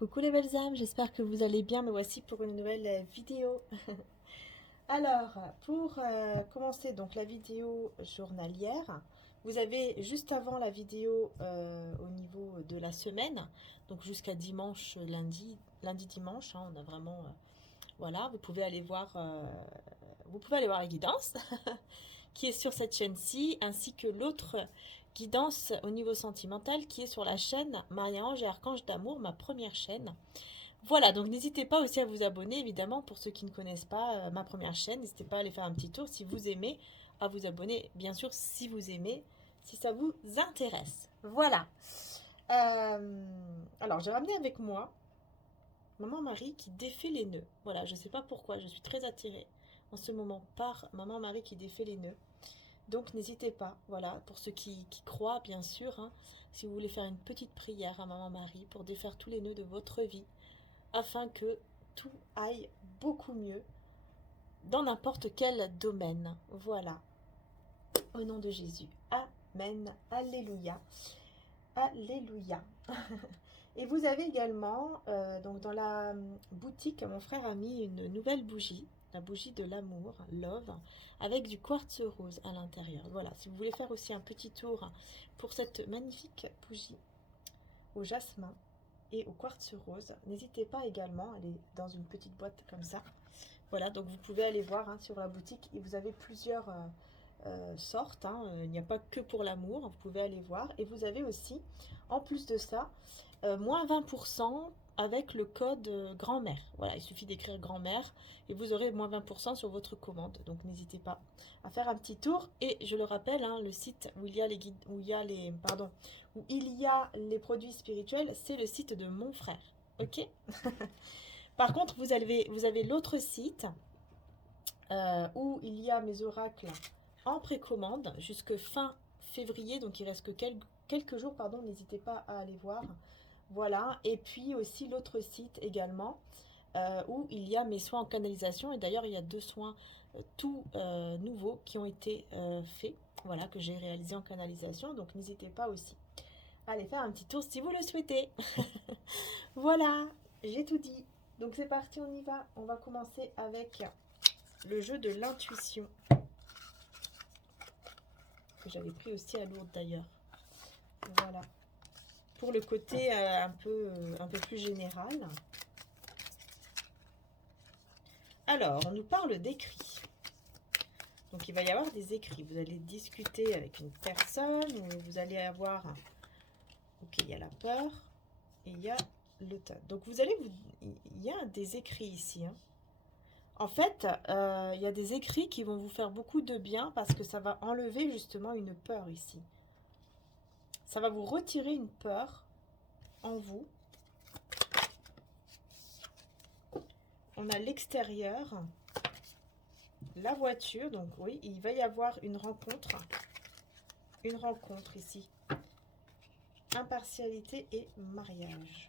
Coucou les belles âmes, j'espère que vous allez bien. Me voici pour une nouvelle vidéo. Alors, pour commencer donc la vidéo journalière, vous avez juste avant la vidéo au niveau de la semaine, donc jusqu'à dimanche, lundi, dimanche, hein, on a vraiment, voilà, vous pouvez aller voir la guidance qui est sur cette chaîne-ci, ainsi que l'autre guidance au niveau sentimental qui est sur la chaîne Marie-Ange et Archange d'amour, ma première chaîne. Voilà, donc n'hésitez pas aussi à vous abonner, évidemment, pour ceux qui ne connaissent pas ma première chaîne. N'hésitez pas à aller faire un petit tour si vous aimez, à vous abonner, bien sûr, si vous aimez, si ça vous intéresse. Voilà. Alors, j'ai ramené avec moi Maman Marie qui défait les nœuds. Voilà, je ne sais pas pourquoi, je suis très attirée en ce moment par Maman Marie qui défait les nœuds. Donc n'hésitez pas, voilà, pour ceux qui croient, bien sûr, hein, si vous voulez faire une petite prière à Maman Marie pour défaire tous les nœuds de votre vie, afin que tout aille beaucoup mieux dans n'importe quel domaine. Voilà, au nom de Jésus. Amen. Alléluia. Alléluia. Et vous avez également, donc dans la boutique, mon frère a mis une nouvelle bougie, la bougie de l'amour, love, avec du quartz rose à l'intérieur. Voilà, si vous voulez faire aussi un petit tour pour cette magnifique bougie au jasmin et au quartz rose, n'hésitez pas également, elle est dans une petite boîte comme ça. Voilà, donc vous pouvez aller voir hein, sur la boutique, et vous avez plusieurs sortes, hein, il n'y a pas que pour l'amour, vous pouvez aller voir. Et vous avez aussi, en plus de ça, moins 20% avec le code grand-mère. Voilà, il suffit d'écrire grand-mère et vous aurez moins 20% sur votre commande. Donc n'hésitez pas à faire un petit tour. Et je le rappelle, hein, le site où il y a les guides, où il y a les produits spirituels, c'est le site de mon frère. Ok. Par contre, vous avez l'autre site où il y a mes oracles en précommande jusque fin février. Donc il reste que quelques jours, pardon, n'hésitez pas à aller voir. Voilà, et puis aussi l'autre site également où il y a mes soins en canalisation. Et d'ailleurs, il y a 2 soins tout nouveaux qui ont été faits, voilà, que j'ai réalisé en canalisation. Donc n'hésitez pas aussi à aller faire un petit tour si vous le souhaitez. Voilà, j'ai tout dit. Donc c'est parti, on y va. On va commencer avec le jeu de l'intuition, que j'avais pris aussi à Lourdes d'ailleurs. Voilà. Pour le côté un peu plus général. Alors, on nous parle d'écrits. Donc, il va y avoir des écrits. Vous allez discuter avec une personne, ou vous allez avoir... Ok, il y a la peur et il y a le tas. Donc, il y a des écrits ici. Hein. En fait, il y a des écrits qui vont vous faire beaucoup de bien parce que ça va enlever justement une peur ici. Ça va vous retirer une peur en vous. On a l'extérieur, la voiture, donc oui, il va y avoir une rencontre ici. Impartialité et mariage.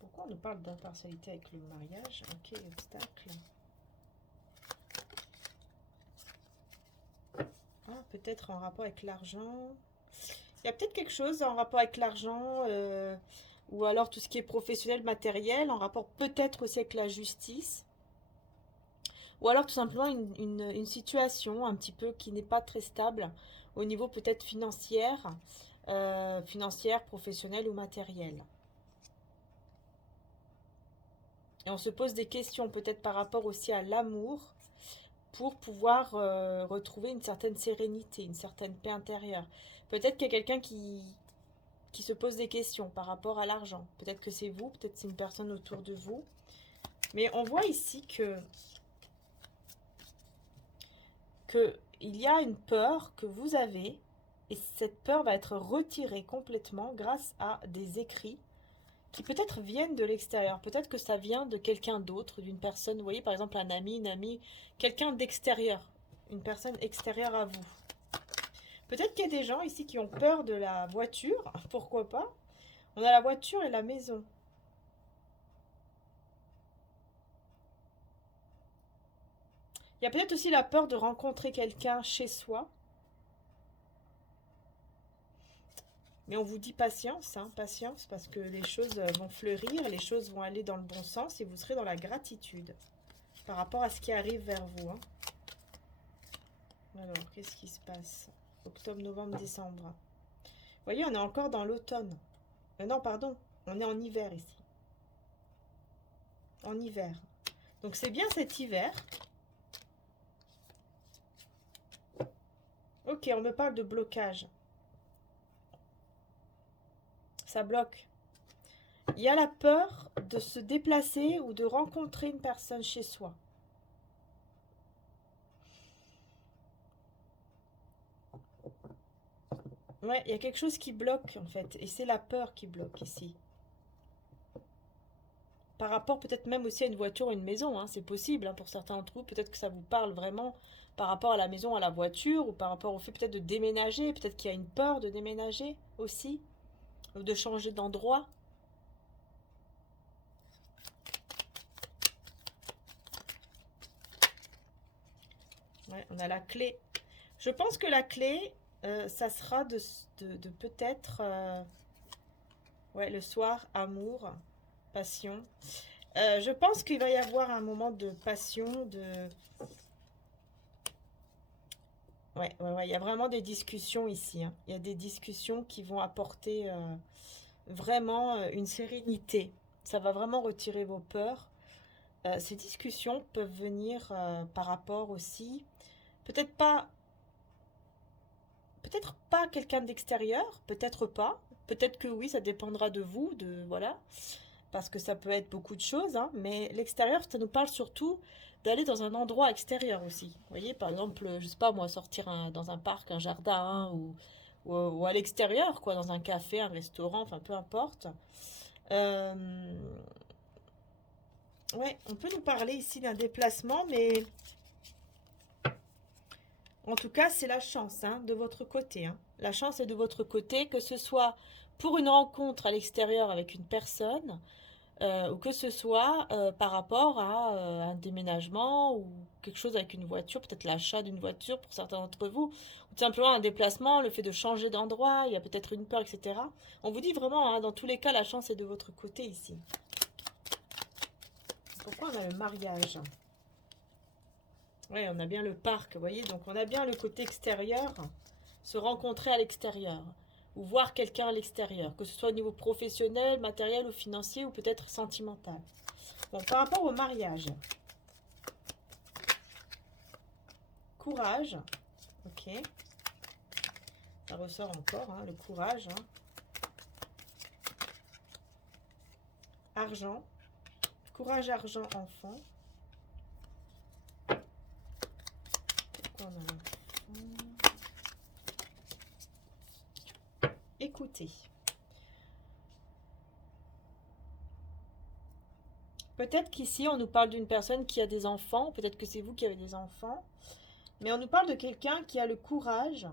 Pourquoi on nous parle d'impartialité avec le mariage? Ok, obstacle. Ah, peut-être en rapport avec l'argent. Il y a peut-être quelque chose en rapport avec l'argent, ou alors tout ce qui est professionnel, matériel, en rapport peut-être aussi avec la justice. Ou alors tout simplement une situation un petit peu qui n'est pas très stable au niveau peut-être financière, professionnelle ou matérielle. Et on se pose des questions peut-être par rapport aussi à l'amour pour pouvoir retrouver une certaine sérénité, une certaine paix intérieure. Peut-être qu'il y a quelqu'un qui se pose des questions par rapport à l'argent. Peut-être que c'est vous, peut-être c'est une personne autour de vous. Mais on voit ici que il y a une peur que vous avez et cette peur va être retirée complètement grâce à des écrits qui peut-être viennent de l'extérieur. Peut-être que ça vient de quelqu'un d'autre, d'une personne, vous voyez, par exemple un ami, une amie, quelqu'un d'extérieur, une personne extérieure à vous. Peut-être qu'il y a des gens ici qui ont peur de la voiture, pourquoi pas. On a la voiture et la maison. Il y a peut-être aussi la peur de rencontrer quelqu'un chez soi. Mais on vous dit patience, hein, patience, parce que les choses vont fleurir, les choses vont aller dans le bon sens et vous serez dans la gratitude par rapport à ce qui arrive vers vous. Hein. Alors, qu'est-ce qui se passe? Octobre, novembre, décembre. Vous voyez, on est encore dans l'automne. Non, pardon, on est en hiver ici. En hiver. Donc c'est bien cet hiver. Ok, on me parle de blocage. Ça bloque. Il y a la peur de se déplacer ou de rencontrer une personne chez soi. Ouais, il y a quelque chose qui bloque en fait. Et c'est la peur qui bloque ici. Par rapport peut-être même aussi à une voiture ou une maison, hein, c'est possible hein, pour certains d'entre vous. Peut-être que ça vous parle vraiment par rapport à la maison, à la voiture, ou par rapport au fait peut-être de déménager. Peut-être qu'il y a une peur de déménager aussi, ou de changer d'endroit. Ouais, on a la clé. Je pense que la clé, ça sera de peut-être... ouais, le soir, amour, passion. Je pense qu'il va y avoir un moment de passion, de... Ouais, il y a vraiment des discussions ici. Hein. Il y a des discussions qui vont apporter vraiment une sérénité. Ça va vraiment retirer vos peurs. Ces discussions peuvent venir par rapport aussi, peut-être pas quelqu'un d'extérieur, peut-être pas. Peut-être que oui, ça dépendra de vous, de voilà, parce que ça peut être beaucoup de choses, hein, mais l'extérieur, ça nous parle surtout d'aller dans un endroit extérieur aussi. Vous voyez, par exemple, je sais pas moi, sortir dans un parc, un jardin, hein, ou à l'extérieur, quoi, dans un café, un restaurant, enfin peu importe. Euh, ouais, on peut nous parler ici d'un déplacement, mais en tout cas, c'est la chance hein, de votre côté. Hein. La chance est de votre côté, que ce soit pour une rencontre à l'extérieur avec une personne, ou que ce soit par rapport à un déménagement ou quelque chose avec une voiture, peut-être l'achat d'une voiture pour certains d'entre vous, ou tout simplement un déplacement, le fait de changer d'endroit, il y a peut-être une peur, etc. On vous dit vraiment, hein, dans tous les cas, la chance est de votre côté ici. Pourquoi on a le mariage? Oui, on a bien le parc, vous voyez, donc on a bien le côté extérieur, se rencontrer à l'extérieur, ou voir quelqu'un à l'extérieur, que ce soit au niveau professionnel, matériel ou financier, ou peut-être sentimental. Bon, par rapport au mariage, courage, ok, ça ressort encore, hein, le courage, hein. Argent, courage, argent, enfant. Pourquoi on a l'enfant? Écoutez. Peut-être qu'ici, on nous parle d'une personne qui a des enfants, peut-être que c'est vous qui avez des enfants, mais on nous parle de quelqu'un qui a le courage,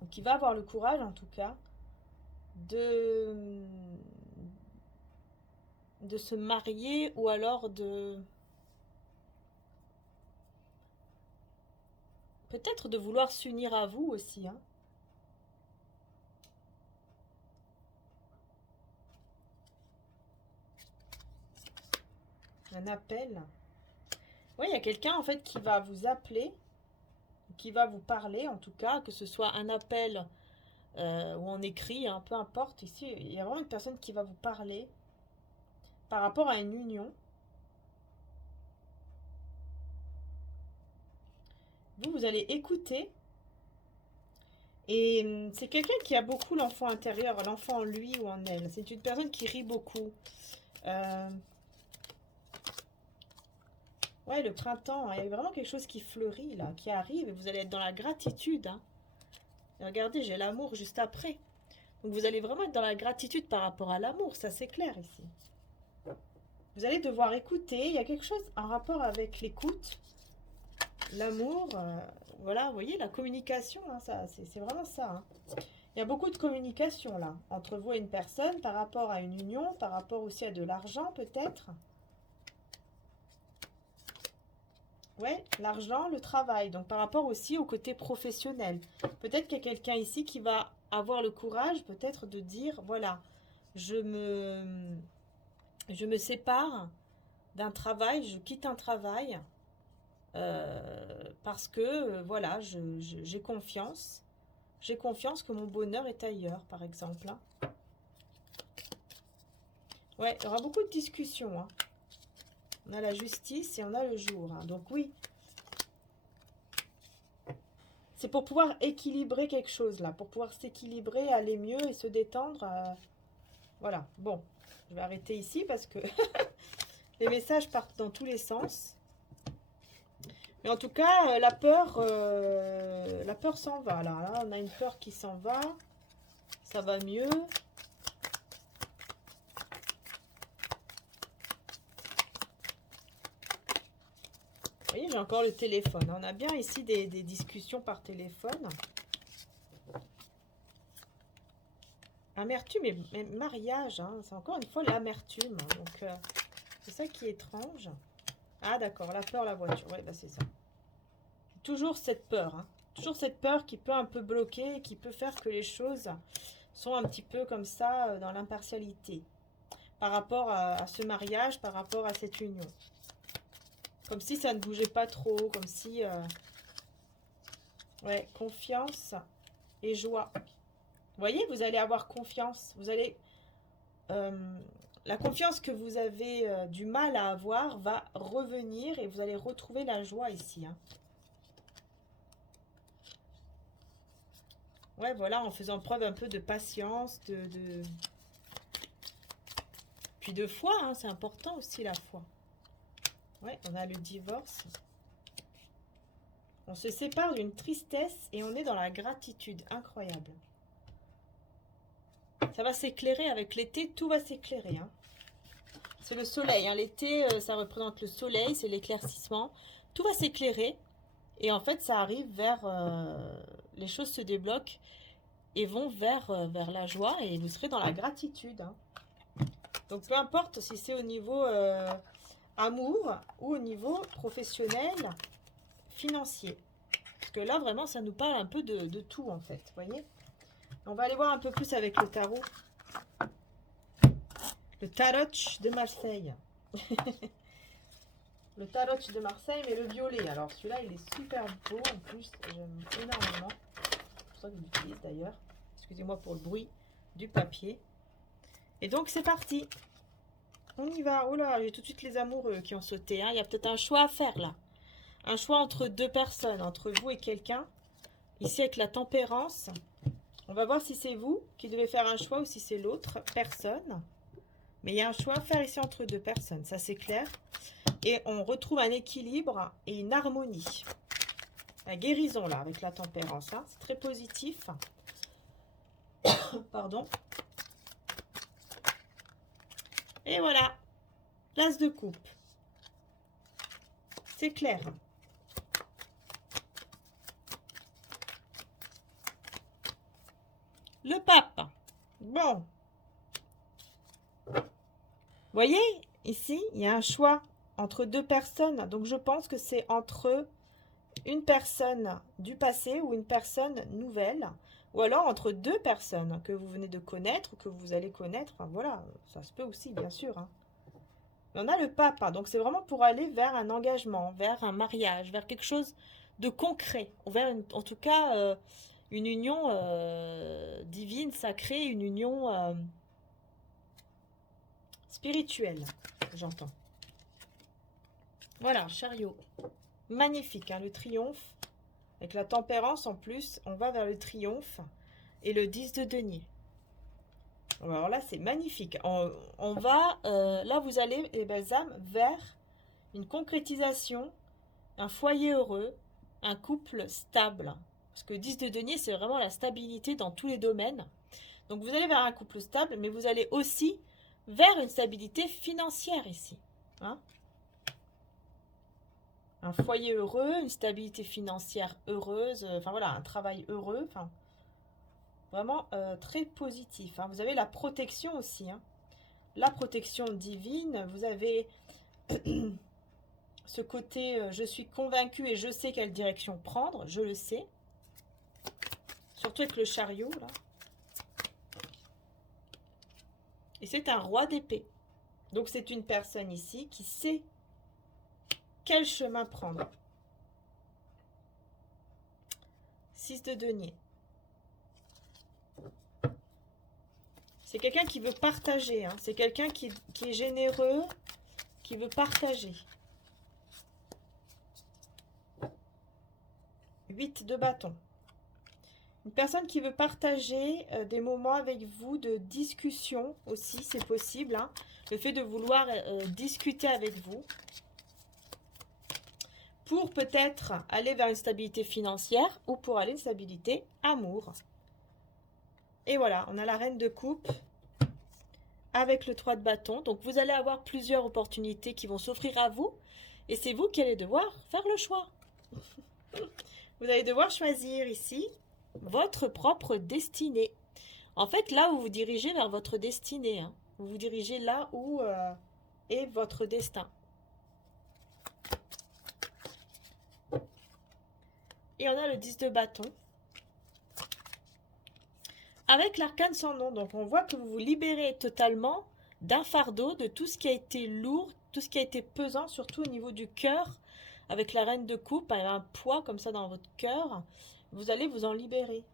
ou qui va avoir le courage en tout cas, de se marier ou alors peut-être de vouloir s'unir à vous aussi. Hein. Un appel. Oui, il y a quelqu'un en fait qui va vous appeler, qui va vous parler en tout cas, que ce soit un appel ou on écrit, hein, peu importe. Ici, il y a vraiment une personne qui va vous parler par rapport à une union. Vous allez écouter. Et c'est quelqu'un qui a beaucoup l'enfant intérieur, l'enfant en lui ou en elle. C'est une personne qui rit beaucoup. Ouais, le printemps, hein, il y a vraiment quelque chose qui fleurit là, qui arrive et vous allez être dans la gratitude. Hein. Et regardez, j'ai l'amour juste après. Donc vous allez vraiment être dans la gratitude par rapport à l'amour, ça c'est clair ici. Vous allez devoir écouter, il y a quelque chose en rapport avec l'écoute, l'amour, voilà, vous voyez, la communication, hein, c'est vraiment ça. Hein. Il y a beaucoup de communication là, entre vous et une personne, par rapport à une union, par rapport aussi à de l'argent peut-être. Ouais, l'argent, le travail. Donc, par rapport aussi au côté professionnel. Peut-être qu'il y a quelqu'un ici qui va avoir le courage, peut-être, de dire, voilà, je me, je me sépare d'un travail, je quitte un travail parce que, voilà, j'ai confiance. J'ai confiance que mon bonheur est ailleurs, par exemple. Hein. Ouais, il y aura beaucoup de discussions. Hein. On a la justice et on a le jour. Hein. Donc oui, c'est pour pouvoir équilibrer quelque chose là, pour pouvoir s'équilibrer, aller mieux et se détendre. Voilà, bon, je vais arrêter ici parce que les messages partent dans tous les sens. Mais en tout cas, la peur s'en va. Là, on a une peur qui s'en va. Ça va mieux. Vous voyez, j'ai encore le téléphone. On a bien ici des discussions par téléphone. Amertume et mariage, hein, c'est encore une fois l'amertume. Hein, donc, c'est ça qui est étrange. Ah, d'accord, la peur, la voiture. Oui, bah, c'est ça. Toujours cette peur. Hein, toujours cette peur qui peut un peu bloquer et qui peut faire que les choses sont un petit peu comme ça dans l'impartialité. Par rapport à ce mariage, par rapport à cette union. Comme si ça ne bougeait pas trop, comme si... ouais, confiance et joie. Vous voyez, vous allez avoir confiance. Vous allez... la confiance que vous avez du mal à avoir va revenir et vous allez retrouver la joie ici. Hein. Ouais, voilà, en faisant preuve un peu de patience, puis de foi, hein, c'est important aussi la foi. Ouais, on a le divorce. On se sépare d'une tristesse et on est dans la gratitude. Incroyable. Ça va s'éclairer avec l'été, tout va s'éclairer. Hein. C'est le soleil. Hein. L'été, ça représente le soleil, c'est l'éclaircissement. Tout va s'éclairer. Et en fait, ça arrive vers... les choses se débloquent et vont vers la joie. Et vous serez dans la gratitude. Hein. Donc, peu importe si c'est au niveau amour ou au niveau professionnel, financier. Parce que là, vraiment, ça nous parle un peu de tout, en fait. Vous voyez ? On va aller voir un peu plus avec le tarot. Le tarot de Marseille. Le tarot de Marseille, mais le violet. Alors, celui-là, il est super beau. En plus, j'aime énormément. C'est pour ça que je l'utilise, d'ailleurs. Excusez-moi pour le bruit du papier. Et donc, c'est parti. On y va. Oh là, j'ai tout de suite les amoureux qui ont sauté. Hein. Il y a peut-être un choix à faire, là. Un choix entre deux personnes, entre vous et quelqu'un. Ici, avec la tempérance. On va voir si c'est vous qui devez faire un choix ou si c'est l'autre personne. Mais il y a un choix à faire ici entre deux personnes, ça c'est clair. Et on retrouve un équilibre et une harmonie. La guérison là, avec la tempérance, hein, c'est très positif. Pardon. Et voilà, l'as de coupe. C'est clair. Le pape. Bon. Vous voyez, ici, il y a un choix entre deux personnes. Donc, je pense que c'est entre une personne du passé ou une personne nouvelle. Ou alors entre deux personnes que vous venez de connaître ou que vous allez connaître. Enfin, voilà, ça se peut aussi, bien sûr. Hein. Mais on a le pape. Hein, donc, c'est vraiment pour aller vers un engagement, vers un mariage, vers quelque chose de concret. Vers en tout cas... une union divine, sacrée, une union spirituelle, j'entends. Voilà, chariot. Magnifique, hein, le triomphe. Avec la tempérance en plus, on va vers le triomphe. Et le 10 de denier. Alors là, c'est magnifique. On va, là vous allez, les belles âmes, vers une concrétisation, un foyer heureux, un couple stable. Parce que 10 de denier, c'est vraiment la stabilité dans tous les domaines. Donc, vous allez vers un couple stable, mais vous allez aussi vers une stabilité financière ici. Hein? Un foyer heureux, une stabilité financière heureuse, enfin voilà, un travail heureux. Enfin, vraiment très positif. Hein? Vous avez la protection aussi. Hein? La protection divine, vous avez ce côté je suis convaincue et je sais quelle direction prendre, je le sais. Surtout avec le chariot, là. Et c'est un roi d'épée. Donc c'est une personne ici qui sait quel chemin prendre. 6 de denier. C'est quelqu'un qui veut partager. Hein. C'est quelqu'un qui est généreux, qui veut partager. 8 de bâton. Une personne qui veut partager des moments avec vous de discussion aussi, c'est possible. Hein. Le fait de vouloir discuter avec vous. Pour peut-être aller vers une stabilité financière ou pour aller une stabilité amour. Et voilà, on a la reine de coupe avec le 3 de bâton. Donc vous allez avoir plusieurs opportunités qui vont s'offrir à vous. Et c'est vous qui allez devoir faire le choix. Vous allez devoir choisir ici votre propre destinée. En fait, là où vous dirigez vers votre destinée. Hein. Vous vous dirigez là où est votre destin. Et on a le 10 de bâton. Avec l'arcane sans nom. Donc on voit que vous vous libérez totalement d'un fardeau, de tout ce qui a été lourd, tout ce qui a été pesant, surtout au niveau du cœur. Avec la reine de coupe, il y a un poids comme ça dans votre cœur. Vous allez vous en libérer.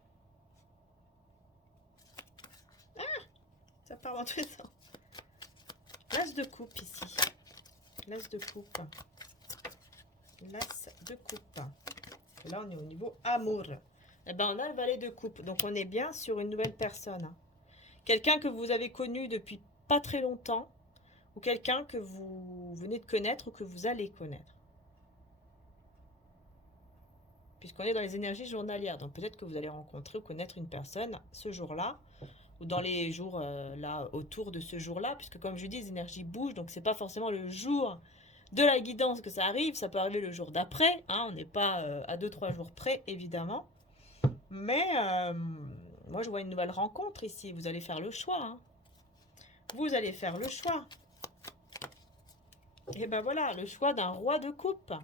Ah, ça part dans tous les sens. L'as de coupe ici. L'as de coupe. L'as de coupe. Et là, on est au niveau amour. Eh ben, on a le valet de coupe. Donc, on est bien sur une nouvelle personne. Quelqu'un que vous avez connu depuis pas très longtemps. Ou quelqu'un que vous venez de connaître ou que vous allez connaître. Puisqu'on est dans les énergies journalières. Donc, peut-être que vous allez rencontrer ou connaître une personne ce jour-là. Ou dans les jours là autour de ce jour-là. Puisque, comme je dis, les énergies bougent. Donc, c'est pas forcément le jour de la guidance que ça arrive, ça peut arriver le jour d'après, hein, on n'est pas à 2-3 jours près, évidemment. Mais moi, je vois une nouvelle rencontre ici, vous allez faire le choix. Hein. Vous allez faire le choix. Et ben voilà, le choix d'un roi de coupe.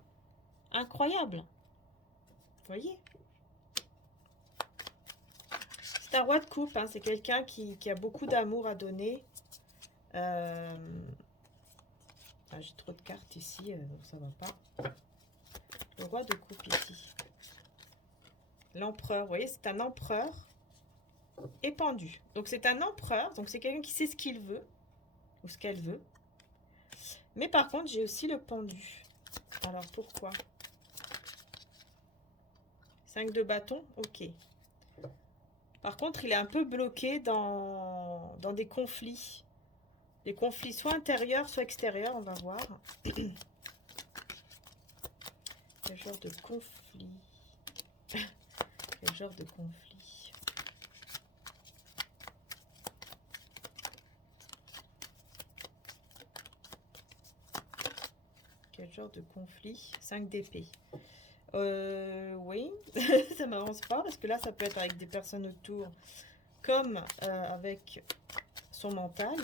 Incroyable. Vous voyez? C'est un roi de coupe, hein, c'est quelqu'un qui a beaucoup d'amour à donner. Ah, j'ai trop de cartes ici, donc ça va pas. Le roi de coupe ici. L'empereur, vous voyez, c'est un empereur épandu. Donc c'est un empereur, donc c'est quelqu'un qui sait ce qu'il veut, ou ce qu'elle veut. Mais par contre, j'ai aussi le pendu. Alors pourquoi? 5 de bâton, ok. Par contre, il est un peu bloqué dans des conflits. Des conflits soit intérieurs, soit extérieurs, on va voir. Quel genre de conflit? Quel genre de conflit? Quel genre de conflit? 5 d'épée. Oui, ça m'avance pas parce que là, ça peut être avec des personnes autour comme avec son mental.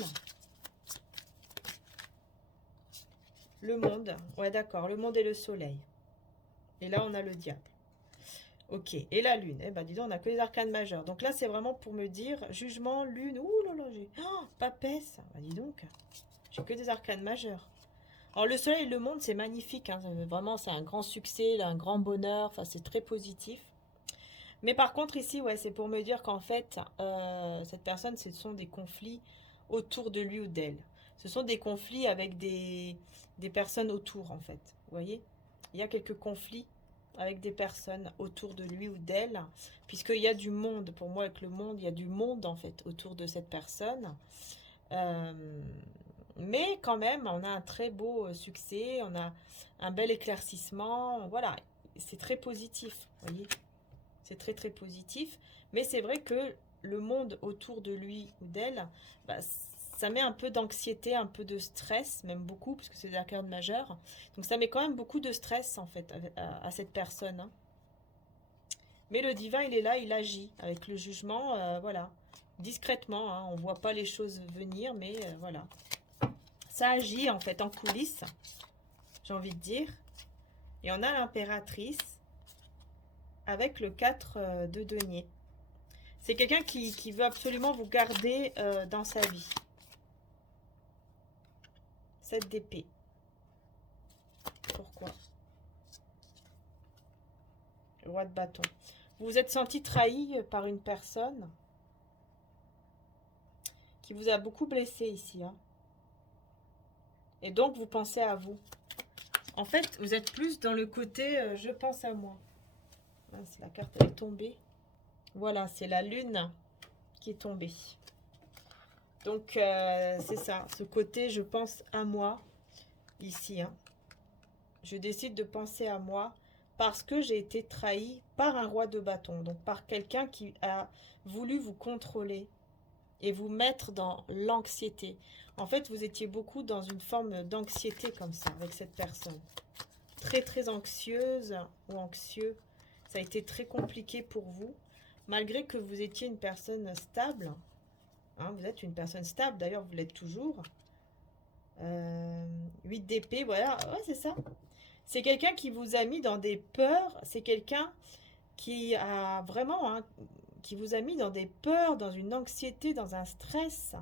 Le monde, ouais d'accord, le monde et le soleil. Et là, on a le diable. Ok, et la lune, eh ben dis donc, on n'a que les arcanes majeurs. Donc là, c'est vraiment pour me dire, jugement, lune, ouh là là, j'ai... Oh, papesse, bah dis donc, j'ai que des arcanes majeurs. Alors le soleil et le monde, c'est magnifique, hein, vraiment, c'est un grand succès, un grand bonheur, enfin, c'est très positif. Mais par contre, ici, ouais, c'est pour me dire qu'en fait, cette personne, ce sont des conflits autour de lui ou d'elle. Ce sont des conflits avec des personnes autour, en fait. Vous voyez? Il y a quelques conflits avec des personnes autour de lui ou d'elle, puisqu'il y a du monde. Pour moi, avec le monde, il y a du monde, en fait, autour de cette personne. Mais quand même, on a un très beau succès, on a un bel éclaircissement. Voilà, c'est très positif, vous voyez? C'est très, très positif. Mais c'est vrai que le monde autour de lui ou d'elle, bah, ça met un peu d'anxiété, un peu de stress, même beaucoup, puisque c'est des arcanes majeures. Donc ça met quand même beaucoup de stress, en fait, à cette personne. Hein. Mais le divin, il est là, il agit avec le jugement, voilà, discrètement. Hein. On ne voit pas les choses venir, mais voilà. Ça agit, en fait, en coulisses. j'ai envie de dire. Et on a l'impératrice avec le 4 de denier. C'est quelqu'un qui veut absolument vous garder dans sa vie. 7 d'épée. Pourquoi? Le roi de bâton. Vous vous êtes senti trahi par une personne qui vous a beaucoup blessé ici. Hein. Et donc, vous pensez à vous. En fait, vous êtes plus dans le côté je pense à moi. Mince, la carte elle est tombée. Voilà, c'est la lune qui est tombée. Donc, c'est ça. Ce côté je pense à moi ici. Hein. Je décide de penser à moi parce que j'ai été trahi par un roi de bâton. Donc, par quelqu'un qui a voulu vous contrôler et vous mettre dans l'anxiété. En fait, vous étiez beaucoup dans une forme d'anxiété comme ça avec cette personne. Très, très anxieuse ou anxieux. Ça a été très compliqué pour vous. Malgré que vous étiez une personne stable. Hein, vous êtes une personne stable. D'ailleurs, vous l'êtes toujours. 8 d'épée, voilà. Ouais, c'est ça. C'est quelqu'un qui vous a mis dans des peurs. C'est quelqu'un qui a vraiment... Hein, qui vous a mis dans des peurs, dans une anxiété, dans un stress.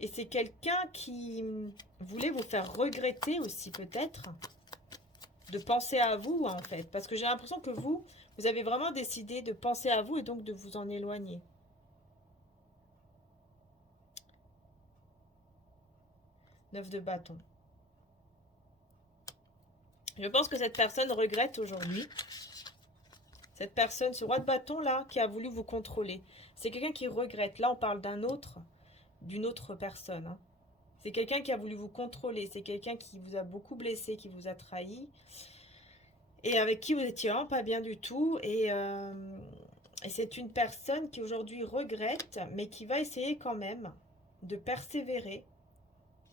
Et c'est quelqu'un qui voulait vous faire regretter aussi peut-être de penser à vous en fait. Parce que j'ai l'impression que vous avez vraiment décidé de penser à vous et donc de vous en éloigner. Neuf de bâton. Je pense que cette personne regrette aujourd'hui. Cette personne, ce roi de bâton là, qui a voulu vous contrôler. C'est quelqu'un qui regrette. Là, on parle d'une autre personne. Hein. C'est quelqu'un qui a voulu vous contrôler. C'est quelqu'un qui vous a beaucoup blessé, qui vous a trahi. Et avec qui vous étiez vraiment pas bien du tout. Et c'est une personne qui aujourd'hui regrette, mais qui va essayer quand même de persévérer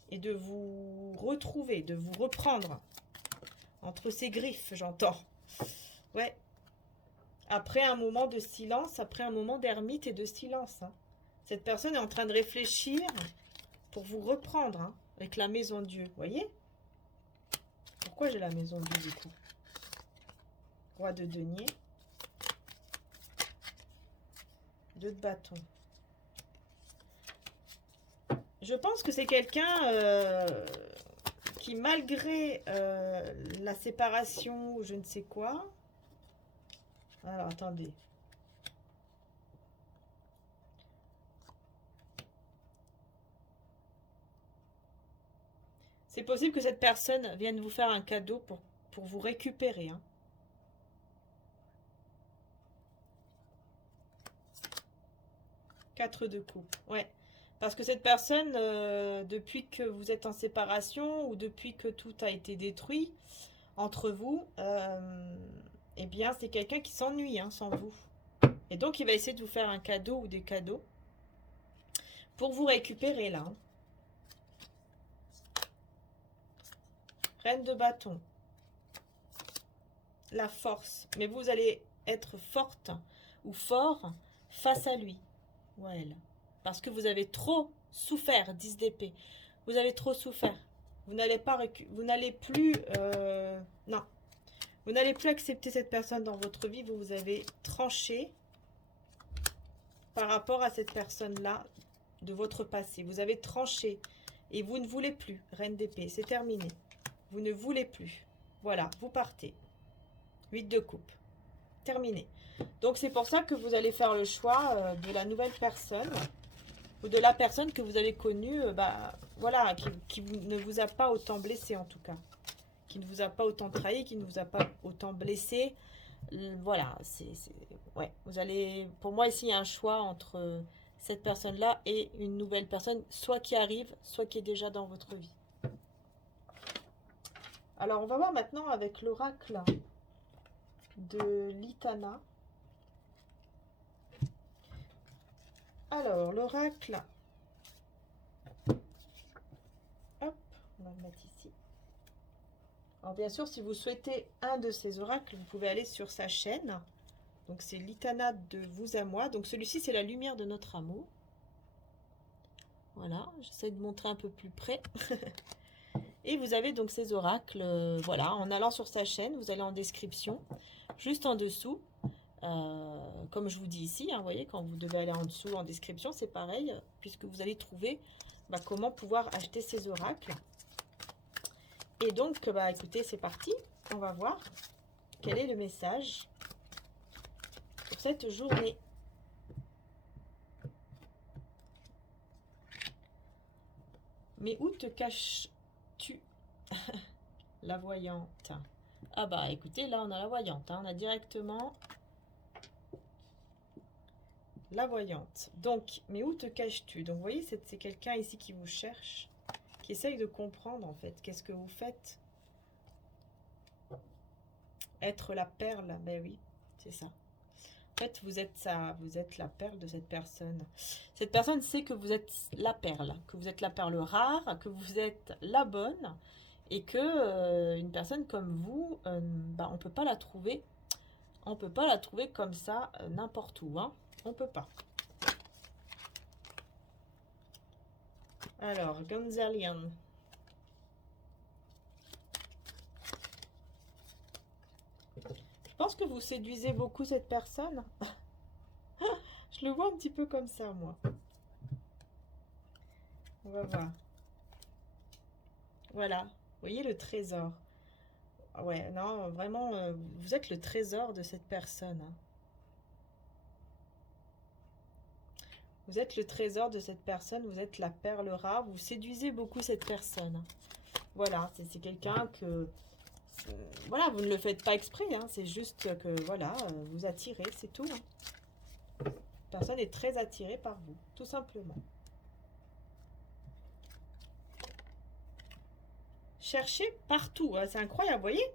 et de vous retrouver, de vous reprendre. Entre ses griffes, j'entends. Ouais. Après un moment de silence, après un moment d'ermite et de silence. Hein. Cette personne est en train de réfléchir pour vous reprendre hein, avec la maison Dieu. Vous voyez? Pourquoi j'ai la maison Dieu du coup? Roi de denier. 2 de bâton. Je pense que c'est quelqu'un qui, malgré la séparation ou je ne sais quoi... Alors, attendez. C'est possible que cette personne vienne vous faire un cadeau pour vous récupérer. Hein. Quatre de coupe. Ouais. Parce que cette personne, depuis que vous êtes en séparation ou depuis que tout a été détruit entre vous, eh bien, c'est quelqu'un qui s'ennuie hein, sans vous. Et donc, il va essayer de vous faire un cadeau ou des cadeaux pour vous récupérer là. Hein. Reine de bâton. La force. Mais vous allez être forte ou fort face à lui ou à elle. Parce que vous avez trop souffert, 10 d'épée. Vous avez trop souffert. Vous n'allez plus... non. Vous n'allez plus accepter cette personne dans votre vie. Vous avez tranché par rapport à cette personne-là de votre passé. Vous avez tranché et vous ne voulez plus. Reine d'épée, c'est terminé. Vous ne voulez plus. Voilà, vous partez. 8 de coupe. Terminé. Donc, c'est pour ça que vous allez faire le choix de la nouvelle personne ou de la personne que vous avez connue, voilà, qui ne vous a pas autant blessé en tout cas. Qui ne vous a pas autant trahi, qui ne vous a pas autant blessé. Voilà, ouais, vous allez... Pour moi, ici, il y a un choix entre cette personne-là et une nouvelle personne, soit qui arrive, soit qui est déjà dans votre vie. Alors, on va voir maintenant avec l'oracle de Litana. Alors, l'oracle... Hop, on va le mettre ici. Alors, bien sûr, si vous souhaitez un de ces oracles, vous pouvez aller sur sa chaîne. Donc, c'est Litana de vous à moi. Donc, celui-ci, c'est la lumière de notre amour. Voilà, j'essaie de montrer un peu plus près. Et vous avez donc ces oracles, voilà, en allant sur sa chaîne, vous allez en description, juste en dessous, comme je vous dis ici, hein, vous voyez, quand vous devez aller en dessous en description, c'est pareil, puisque vous allez trouver comment pouvoir acheter ces oracles. Et donc, écoutez, c'est parti, on va voir quel est le message pour cette journée. Mais où te caches-tu? La voyante. Ah bah écoutez, là on a la voyante, hein, on a directement la voyante. Donc, mais où te caches-tu? Donc vous voyez, c'est quelqu'un ici qui vous cherche, qui essaye de comprendre en fait, qu'est-ce que vous faites? Être la perle, ben oui, c'est ça. En fait, vous êtes ça, vous êtes la perle de cette personne. Cette personne sait que vous êtes la perle, que vous êtes la perle rare, que vous êtes la bonne, et que une personne comme vous, on peut pas la trouver. On peut pas la trouver comme ça n'importe où, hein. On peut pas. Alors, Gonzalian. Je pense que vous séduisez beaucoup cette personne. Je le vois un petit peu comme ça, moi. On va voir. Voilà. Vous voyez le trésor. Ouais, non, vraiment, vous êtes le trésor de cette personne, hein. Vous êtes le trésor de cette personne, vous êtes la perle rare, vous séduisez beaucoup cette personne. Voilà, c'est quelqu'un que... Voilà, vous ne le faites pas exprès, hein, c'est juste que, voilà, vous attirez, c'est tout, hein. La personne est très attirée par vous, tout simplement. Cherchez partout, hein, c'est incroyable, vous voyez?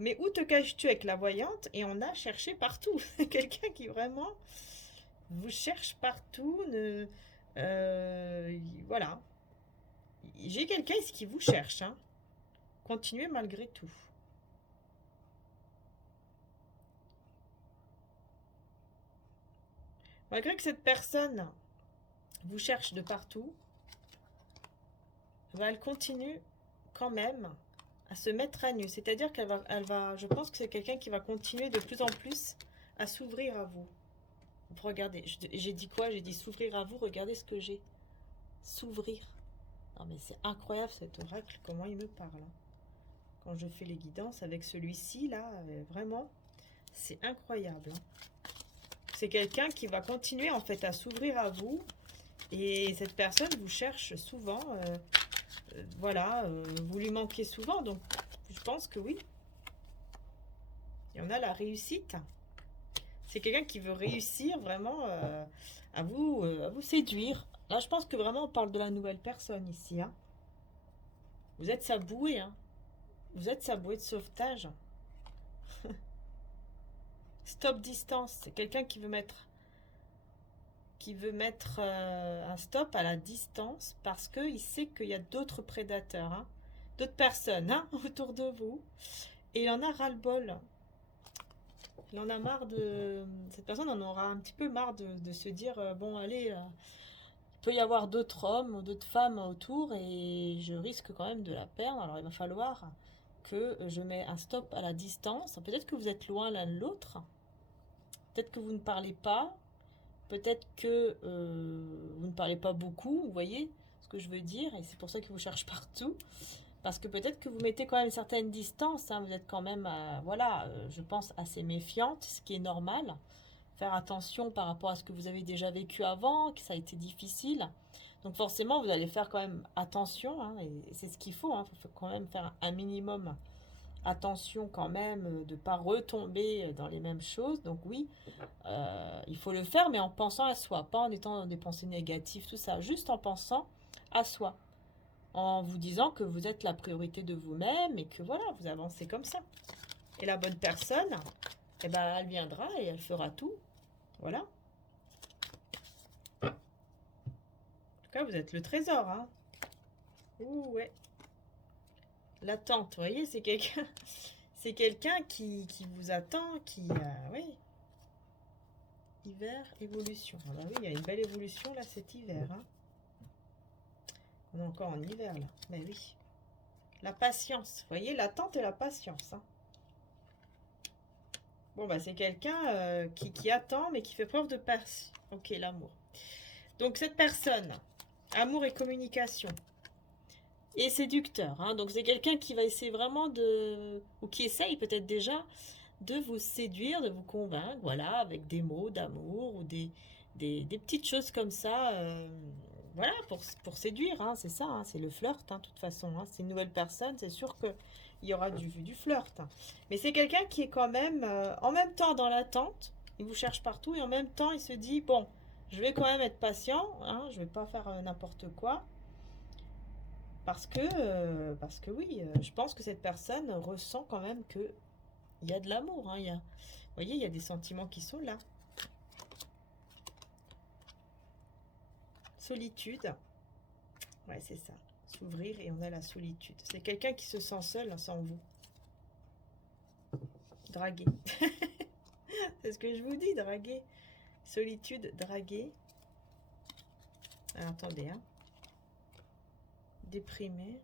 Mais où te caches-tu avec la voyante? Et on a cherché partout. Quelqu'un qui vraiment vous cherche partout. Voilà. J'ai quelqu'un ici qui vous cherche, hein. Continuez malgré tout. Malgré que cette personne vous cherche de partout, elle continue quand même à se mettre à nu. C'est-à-dire je pense que c'est quelqu'un qui va continuer de plus en plus à s'ouvrir à vous. Regardez, j'ai dit quoi? J'ai dit s'ouvrir à vous, regardez ce que j'ai. S'ouvrir. Non mais c'est incroyable cet oracle, comment il me parle. Quand je fais les guidances avec celui-ci, là, vraiment, c'est incroyable. C'est quelqu'un qui va continuer en fait à s'ouvrir à vous. Et cette personne vous cherche souvent. Voilà, vous lui manquez souvent. Donc, je pense que oui. Et on a la réussite. C'est quelqu'un qui veut réussir vraiment à vous séduire. Là, je pense que vraiment, on parle de la nouvelle personne ici, hein. Vous êtes sa bouée, hein. Vous êtes sa bouée de sauvetage. Stop distance. C'est quelqu'un qui veut mettre un stop à la distance parce qu'il sait qu'il y a d'autres prédateurs, hein, d'autres personnes, hein, autour de vous. Et il en a ras-le-bol. Il en a marre de... Cette personne en aura un petit peu marre de se dire, bon, allez, il peut y avoir d'autres hommes ou d'autres femmes autour et je risque quand même de la perdre. Alors il va falloir que je mette un stop à la distance. Peut-être que vous êtes loin l'un de l'autre. Peut-être que vous ne parlez pas. Peut-être que vous ne parlez pas beaucoup, vous voyez ce que je veux dire, et c'est pour ça que vous cherchez partout. Parce que peut-être que vous mettez quand même une certaine distance, hein, vous êtes quand même, voilà, je pense, assez méfiante, ce qui est normal. Faire attention par rapport à ce que vous avez déjà vécu avant, que ça a été difficile. Donc forcément, vous allez faire quand même attention, hein, et c'est ce qu'il faut, hein, il faut quand même faire un minimum attention quand même de ne pas retomber dans les mêmes choses. Donc oui, il faut le faire, mais en pensant à soi, pas en étant dans des pensées négatives, tout ça, juste en pensant à soi, en vous disant que vous êtes la priorité de vous-même et que voilà, vous avancez comme ça. Et la bonne personne, eh ben, elle viendra et elle fera tout. Voilà. En tout cas, vous êtes le trésor, hein. Ouh, ouais. L'attente, vous voyez, c'est quelqu'un... C'est quelqu'un qui vous attend, qui... oui. Hiver, évolution. Ah bah oui, il y a une belle évolution là cet hiver, hein. On est encore en hiver là. Mais oui. La patience. Vous voyez, l'attente et la patience. Hein. Bon, bah, c'est quelqu'un qui attend, mais qui fait preuve de patience. Ok, l'amour. Donc, cette personne, amour et communication. Et séducteur. Hein. Donc, c'est quelqu'un qui va essayer vraiment de... Ou qui essaye peut-être déjà de vous séduire, de vous convaincre, voilà, avec des mots d'amour ou des petites choses comme ça. Voilà, pour séduire, hein, c'est ça, hein, c'est le flirt, hein, de toute façon. Hein, c'est une nouvelle personne, c'est sûr que il y aura du flirt. Hein. Mais c'est quelqu'un qui est quand même, en même temps dans l'attente, il vous cherche partout et en même temps il se dit, bon, je vais quand même être patient, hein, je vais pas faire n'importe quoi. Parce que oui, je pense que cette personne ressent quand même que il y a de l'amour. Hein, vous voyez, il y a des sentiments qui sont là. Solitude. Ouais, c'est ça. S'ouvrir et on a la solitude. C'est quelqu'un qui se sent seul sans vous. Draguer. C'est ce que je vous dis, draguer. Solitude, draguer. Alors, attendez, hein. Déprimé.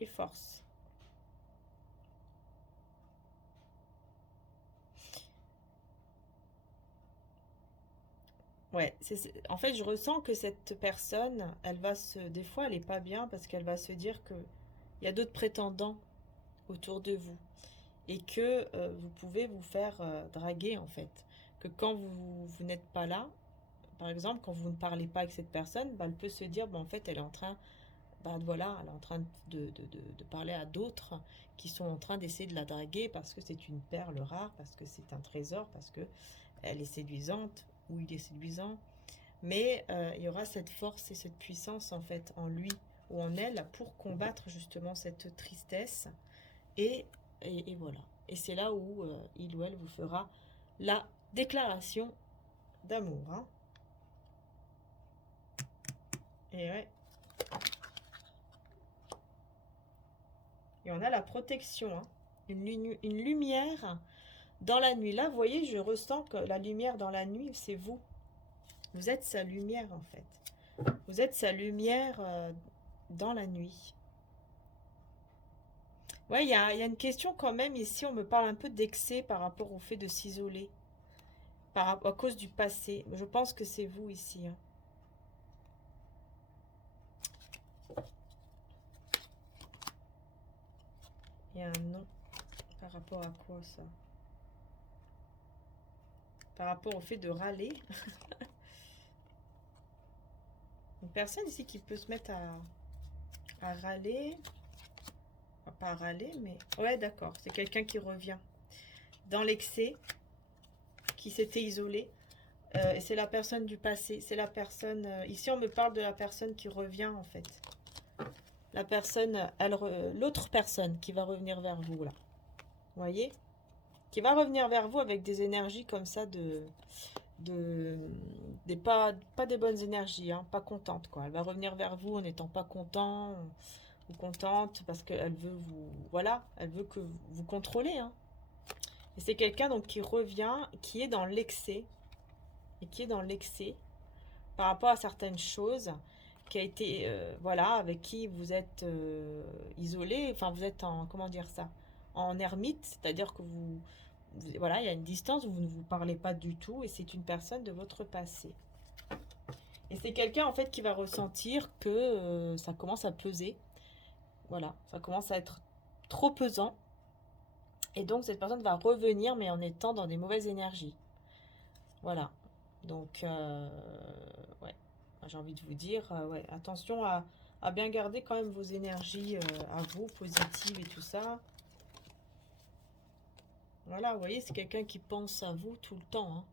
Et force. Ouais, en fait, je ressens que cette personne, elle va se... Des fois, elle est pas bien parce qu'elle va se dire que il y a d'autres prétendants autour de vous. Et que vous pouvez vous faire draguer, en fait. Que quand vous n'êtes pas là, par exemple, quand vous ne parlez pas avec cette personne, bah, elle peut se dire, bah, en fait, elle est en train... Bah, voilà, elle est en train de parler à d'autres qui sont en train d'essayer de la draguer parce que c'est une perle rare, parce que c'est un trésor, parce que elle est séduisante ou il est séduisant. Mais il y aura cette force et cette puissance en fait en lui ou en elle pour combattre justement cette tristesse. Et, et voilà. Et c'est là où il ou elle vous fera la déclaration d'amour. Hein. Et ouais. Et on a la protection. Hein. Une lumière dans la nuit. Là, vous voyez, je ressens que la lumière dans la nuit, c'est vous. Vous êtes sa lumière en fait. Vous êtes sa lumière dans la nuit. Ouais, il y a une question quand même ici. On me parle un peu d'excès par rapport au fait de s'isoler. À cause du passé. Je pense que c'est vous ici. Hein. Il y a un non. Par rapport à quoi ça? Par rapport au fait de râler. Une personne ici qui peut se mettre à râler. Enfin, pas à râler, mais... Ouais, d'accord. C'est quelqu'un qui revient dans l'excès, qui s'était isolé. Et c'est la personne du passé. C'est la personne... ici, on me parle de la personne qui revient, en fait. La personne... l'autre personne qui va revenir vers vous, là. Vous voyez? Qui va revenir vers vous avec des énergies comme ça pas des bonnes énergies, hein, pas contente, quoi. Elle va revenir vers vous en n'étant pas content ou contente parce qu'elle veut vous... Voilà, elle veut que vous contrôlez, hein. Et c'est quelqu'un donc qui revient, qui est dans l'excès. Et qui est dans l'excès par rapport à certaines choses, qui a été, voilà, avec qui vous êtes isolé, enfin vous êtes en, comment dire ça, en ermite, c'est-à-dire que voilà, il y a une distance, vous ne vous parlez pas du tout, et c'est une personne de votre passé. Et c'est quelqu'un en fait qui va ressentir que ça commence à peser, voilà, ça commence à être trop pesant, et donc cette personne va revenir, mais en étant dans des mauvaises énergies. Voilà. Donc, ouais, j'ai envie de vous dire, ouais, attention à bien garder quand même vos énergies à vous, positives et tout ça. Voilà, vous voyez, c'est quelqu'un qui pense à vous tout le temps. Hein.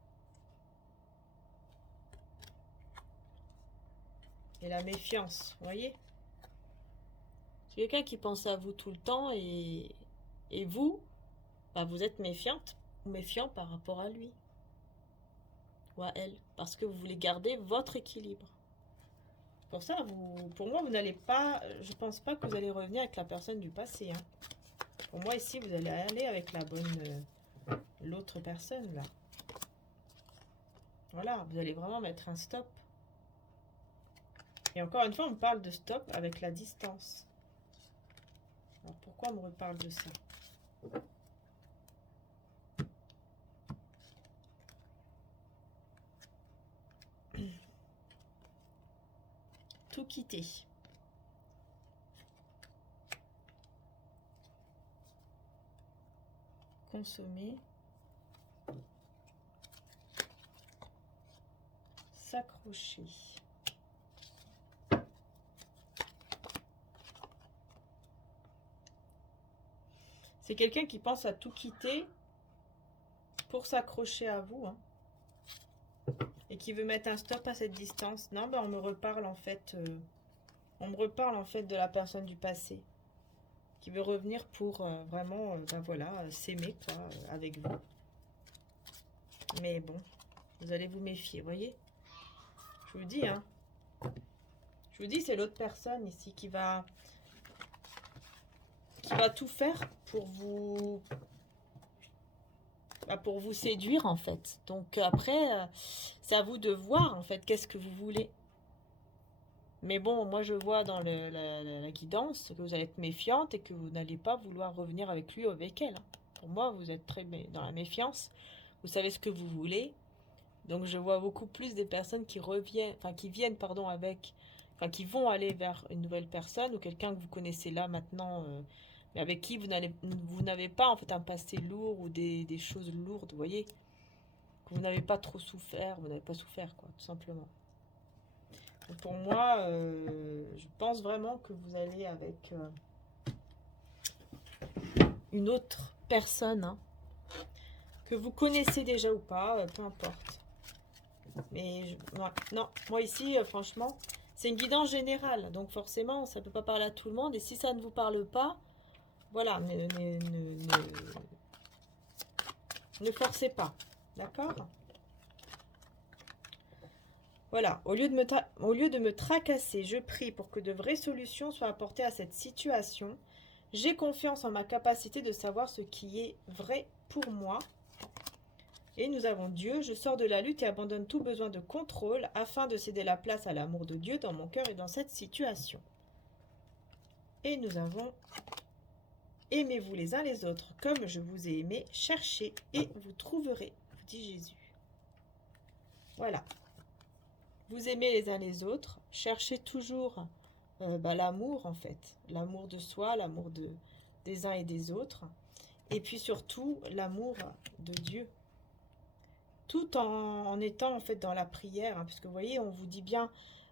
Et la méfiance, vous voyez? C'est quelqu'un qui pense à vous tout le temps et vous, bah, vous êtes méfiante ou méfiant par rapport à lui ou à elle. Parce que vous voulez garder votre équilibre. Pour ça, pour moi, vous n'allez pas, je pense pas que vous allez revenir avec la personne du passé. Hein. Pour moi, ici, vous allez aller avec la bonne, l'autre personne, là. Voilà, vous allez vraiment mettre un stop. Et encore une fois, on me parle de stop avec la distance. Alors pourquoi on me reparle de ça? Tout quitter. Consommer. S'accrocher. C'est quelqu'un qui pense à tout quitter pour s'accrocher à vous, hein, et qui veut mettre un stop à cette distance. Non, ben on me reparle en fait, de la personne du passé qui veut revenir pour vraiment, ben voilà, s'aimer quoi, avec vous. Mais bon, vous allez vous méfier, voyez. Je vous dis, hein. Je vous dis, c'est l'autre personne ici qui va tout faire pour vous séduire en fait. Donc après, c'est à vous de voir en fait qu'est-ce que vous voulez. Mais bon, moi je vois dans la guidance que vous allez être méfiante et que vous n'allez pas vouloir revenir avec lui ou avec elle. Pour moi, vous êtes très dans la méfiance. Vous savez ce que vous voulez. Donc je vois beaucoup plus des personnes qui reviennent, enfin qui viennent, pardon, avec, enfin qui vont aller vers une nouvelle personne ou quelqu'un que vous connaissez là maintenant, mais avec qui vous n'avez pas en fait un passé lourd ou des choses lourdes, vous voyez, que vous n'avez pas trop souffert, vous n'avez pas souffert quoi, tout simplement. Donc pour moi, je pense vraiment que vous allez avec une autre personne, hein, que vous connaissez déjà ou pas, peu importe. Mais non, moi ici, franchement, c'est une guidance générale. Donc forcément, ça ne peut pas parler à tout le monde. Et si ça ne vous parle pas, voilà, ne forcez pas. D'accord? Voilà, au lieu de me tracasser, je prie pour que de vraies solutions soient apportées à cette situation. J'ai confiance en ma capacité de savoir ce qui est vrai pour moi. Et nous avons Dieu, je sors de la lutte et abandonne tout besoin de contrôle afin de céder la place à l'amour de Dieu dans mon cœur et dans cette situation. Et nous avons aimez-vous les uns les autres comme je vous ai aimé, cherchez et vous trouverez, vous dit Jésus. Voilà. Vous aimez les uns les autres, cherchez toujours l'amour en fait, l'amour de soi, l'amour des uns et des autres, et puis surtout l'amour de Dieu. Tout en étant en fait dans la prière, hein, parce que vous voyez, on vous dit bien,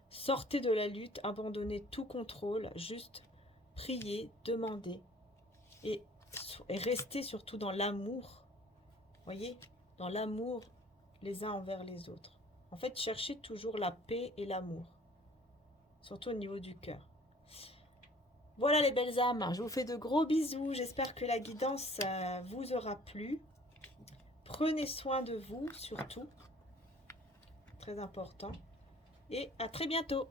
sortez de la lutte, abandonnez tout contrôle, juste priez, demandez, et restez surtout dans l'amour, voyez, dans l'amour les uns envers les autres. En fait, cherchez toujours la paix et l'amour, surtout au niveau du cœur. Voilà les belles âmes, je vous fais de gros bisous, j'espère que la guidance vous aura plu. Prenez soin de vous surtout, très important, et à très bientôt.